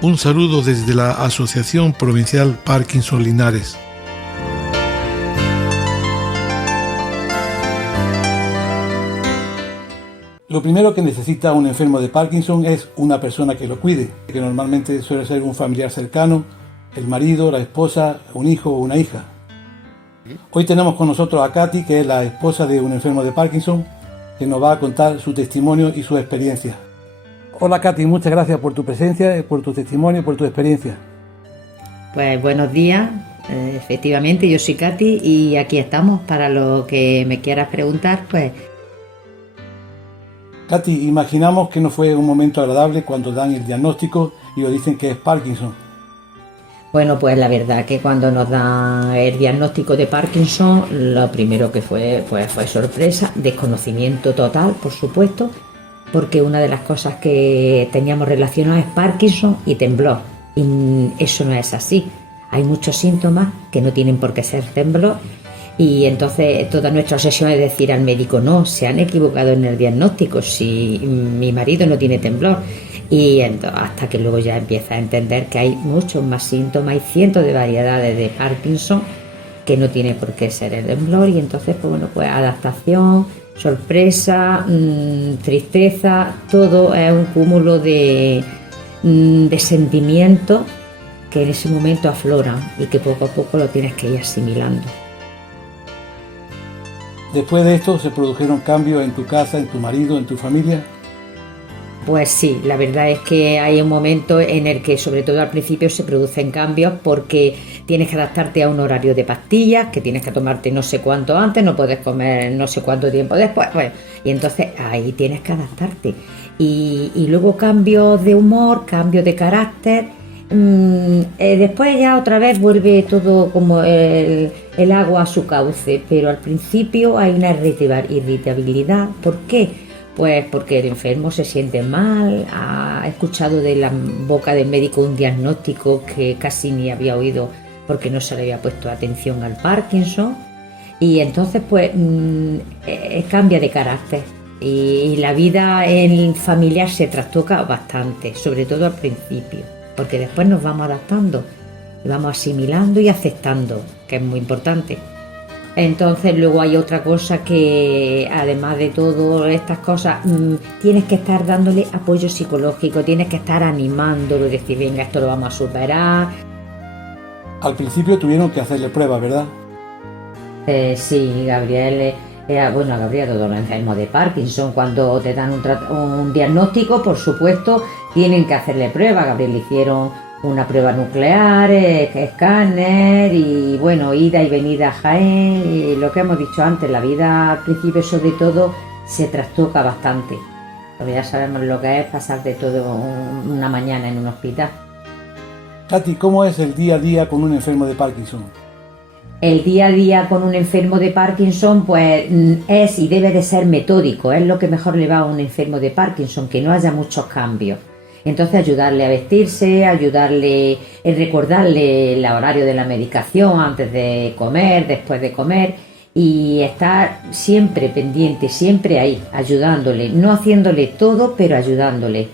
Un saludo desde la Asociación Provincial Parkinson Linares. Lo primero que necesita un enfermo de Parkinson es una persona que lo cuide, que normalmente suele ser un familiar cercano, el marido, la esposa, un hijo o una hija. Hoy tenemos con nosotros a Katy, que es la esposa de un enfermo de Parkinson, que nos va a contar su testimonio y su experiencia. Hola Katy, muchas gracias por tu presencia, por tu testimonio y por tu experiencia. Pues buenos días, efectivamente yo soy Katy y aquí estamos para lo que me quieras preguntar, pues. Katy, imaginamos que no fue un momento agradable cuando dan el diagnóstico y os dicen que es Parkinson. Bueno, pues la verdad que cuando nos dan el diagnóstico de Parkinson, lo primero que fue sorpresa, desconocimiento total, por supuesto, porque una de las cosas que teníamos relacionadas es Parkinson y temblor, y eso no es así. Hay muchos síntomas que no tienen por qué ser temblor, y entonces toda nuestra obsesión es decir al médico, no, se han equivocado en el diagnóstico, si mi marido no tiene temblor. Y hasta que luego ya empieza a entender que hay muchos más síntomas, hay cientos de variedades de Parkinson que no tiene por qué ser el temblor, y entonces pues adaptación, sorpresa, tristeza, todo es un cúmulo de sentimientos que en ese momento afloran y que poco a poco lo tienes que ir asimilando. Después de esto, ¿se produjeron cambios en tu casa, en tu marido, en tu familia? Pues sí, la verdad es que hay un momento en el que, sobre todo al principio, se producen cambios porque tienes que adaptarte a un horario de pastillas, que tienes que tomarte no sé cuánto antes, no puedes comer no sé cuánto tiempo después, bueno, y entonces ahí tienes que adaptarte. Y luego cambios de humor, cambios de carácter. Después ya otra vez vuelve todo como el agua a su cauce, pero al principio hay una irritabilidad. ¿Por qué? Pues porque el enfermo se siente mal, ha escuchado de la boca del médico un diagnóstico que casi ni había oído porque no se le había puesto atención al Parkinson, y entonces pues cambia de carácter y la vida en familiar se trastoca bastante, sobre todo al principio, porque después nos vamos adaptando, vamos asimilando y aceptando, que es muy importante. Entonces luego hay otra cosa que, además de todas estas cosas, tienes que estar dándole apoyo psicológico, tienes que estar animándolo, decir, venga, esto lo vamos a superar. Al principio tuvieron que hacerle pruebas, ¿verdad? Sí, Gabriel, a Gabriel, todos los enfermos de Parkinson, cuando te dan un diagnóstico, por supuesto, tienen que hacerle pruebas. Gabriel le hicieron una prueba nuclear, escáner y bueno, ida y venida a Jaén, y lo que hemos dicho antes, la vida al principio sobre todo se trastoca bastante, porque ya sabemos lo que es pasar de todo una mañana en un hospital. Katy, ¿cómo es el día a día con un enfermo de Parkinson? El día a día con un enfermo de Parkinson pues es y debe de ser metódico, es lo que mejor le va a un enfermo de Parkinson, que no haya muchos cambios. Entonces ayudarle a vestirse, recordarle el horario de la medicación antes de comer, después de comer, y estar siempre pendiente, siempre ahí, ayudándole, no haciéndole todo, pero ayudándole.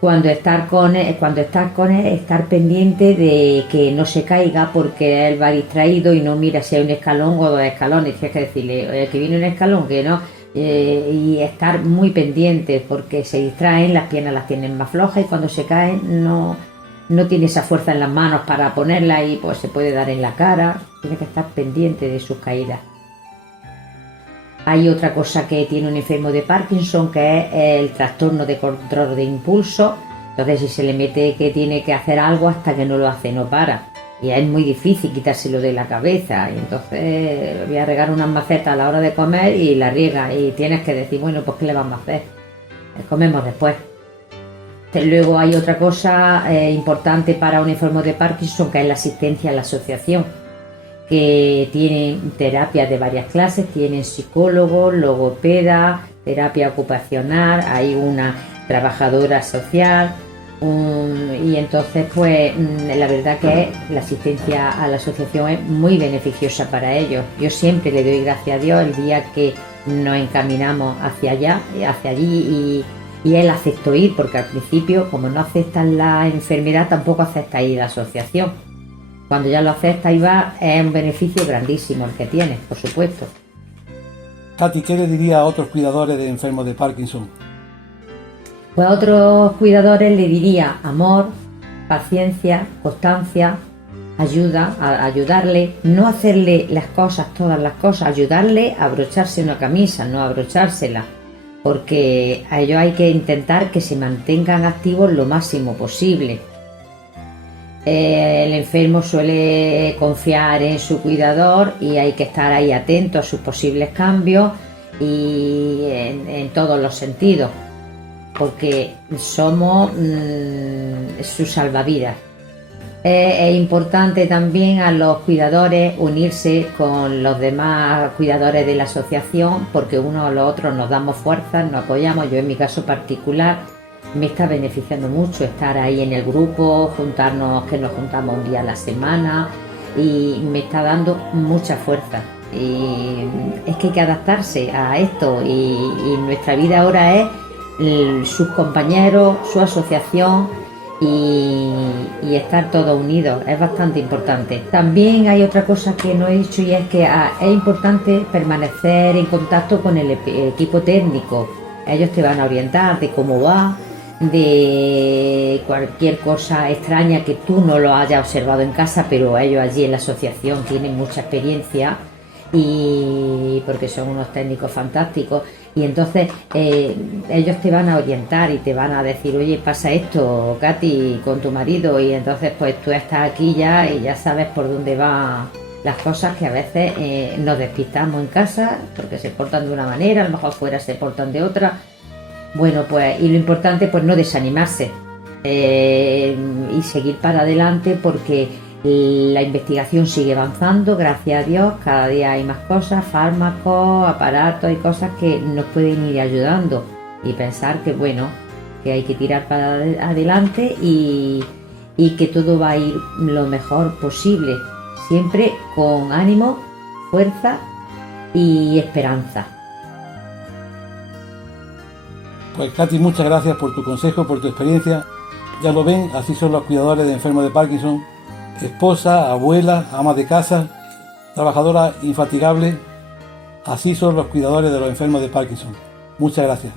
Cuando estás con él, estar pendiente de que no se caiga porque él va distraído y no mira si hay un escalón o dos escalones, tienes que decirle que viene un escalón, que no. Y estar muy pendiente porque se distraen, las piernas las tienen más flojas y cuando se caen no tiene esa fuerza en las manos para ponerla y pues se puede dar en la cara. Tiene que estar pendiente de sus caídas. Hay otra cosa que tiene un enfermo de Parkinson, que es el trastorno de control de impulso. Entonces si se le mete que tiene que hacer algo, hasta que no lo hace no para. Y es muy difícil quitárselo de la cabeza, y entonces voy a regar unas macetas a la hora de comer y la riega, y tienes que decir, bueno, pues ¿qué le vamos a hacer? Comemos después. Luego hay otra cosa importante para un enfermo de Parkinson, que es la asistencia a la asociación, que tienen terapias de varias clases, tienen psicólogos, logopeda, terapia ocupacional, hay una trabajadora social. Y entonces pues la verdad que la asistencia a la asociación es muy beneficiosa para ellos. Yo siempre le doy gracias a Dios el día que nos encaminamos hacia allí y él aceptó ir, porque al principio, como no aceptas la enfermedad, tampoco aceptas ir a la asociación. Cuando ya lo aceptas y vas, es un beneficio grandísimo el que tienes, por supuesto. Katy, ¿qué le diría a otros cuidadores de enfermos de Parkinson? Pues a otros cuidadores le diría amor, paciencia, constancia, ayudarle, no hacerle las cosas, todas las cosas, ayudarle a abrocharse una camisa, no abrochársela, porque a ellos hay que intentar que se mantengan activos lo máximo posible. El enfermo suele confiar en su cuidador y hay que estar ahí atento a sus posibles cambios y en todos los sentidos, porque somos sus salvavidas. Es importante también a los cuidadores unirse con los demás cuidadores de la asociación, porque unos a los otros nos damos fuerzas, nos apoyamos. Yo en mi caso particular me está beneficiando mucho estar ahí en el grupo, juntarnos, que nos juntamos un día a la semana, y me está dando mucha fuerza. Y es que hay que adaptarse a esto, y nuestra vida ahora es sus compañeros, su asociación y estar todos unidos. Es bastante importante. También hay otra cosa que no he dicho, y es que es importante permanecer en contacto con el equipo técnico. Ellos te van a orientar de cómo va, de cualquier cosa extraña que tú no lo hayas observado en casa, pero ellos allí en la asociación tienen mucha experiencia, y porque son unos técnicos fantásticos, y entonces ellos te van a orientar y te van a decir, oye, pasa esto, Katy, con tu marido, y entonces pues tú estás aquí ya y ya sabes por dónde van las cosas, que a veces nos despistamos en casa porque se portan de una manera, a lo mejor fuera se portan de otra. Bueno, pues, y lo importante, pues no desanimarse y seguir para adelante, porque la investigación sigue avanzando, gracias a Dios. Cada día hay más cosas, fármacos, aparatos y cosas que nos pueden ir ayudando, y pensar que bueno, que hay que tirar para adelante y que todo va a ir lo mejor posible, siempre con ánimo, fuerza y esperanza. Pues Katy, muchas gracias por tu consejo, por tu experiencia. Ya lo ven, así son los cuidadores de enfermos de Parkinson: esposa, abuela, ama de casa, trabajadora infatigable. Así son los cuidadores de los enfermos de Parkinson. Muchas gracias.